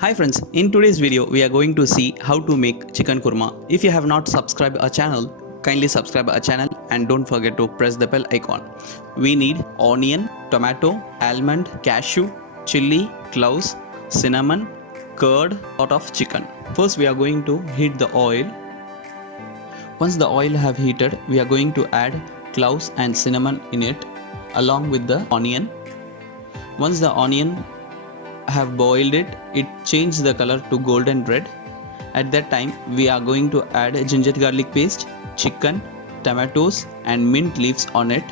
Hi friends, in today's video we are going to see how to make chicken kurma. If you have not subscribed our channel, kindly subscribe our channel and don't forget to press the bell icon. We need onion, tomato, almond, cashew, chili, cloves, cinnamon, curd, lot of chicken. First we are going to heat the oil. Once the oil have heated, we are going to add cloves and cinnamon in it along with the onion. Once the onion have boiled it changed the color to golden red. At that time we are going to add ginger garlic paste, chicken, tomatoes and mint leaves on it.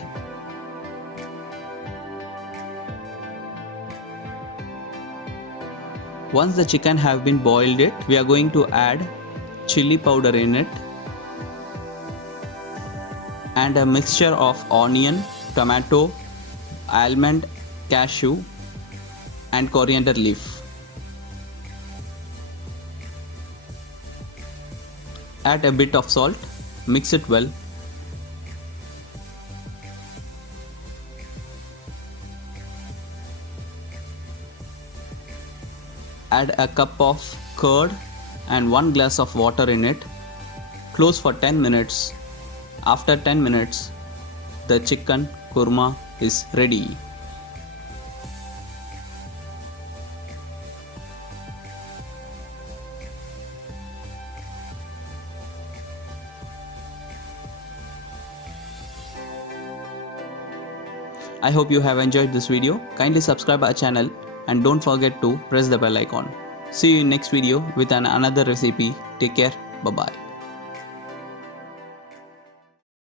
Once the chicken have been boiled we are going to add chili powder in it and a mixture of onion, tomato, almond, cashew and coriander leaf. Add a bit of salt, mix it well. Add a cup of curd and 1 glass of water in it. Close for 10 minutes. After 10 minutes, the chicken kurma is ready. I hope you have enjoyed this video. Kindly subscribe our channel and don't forget to press the bell icon. See you in next video with another recipe. Take care. Bye bye.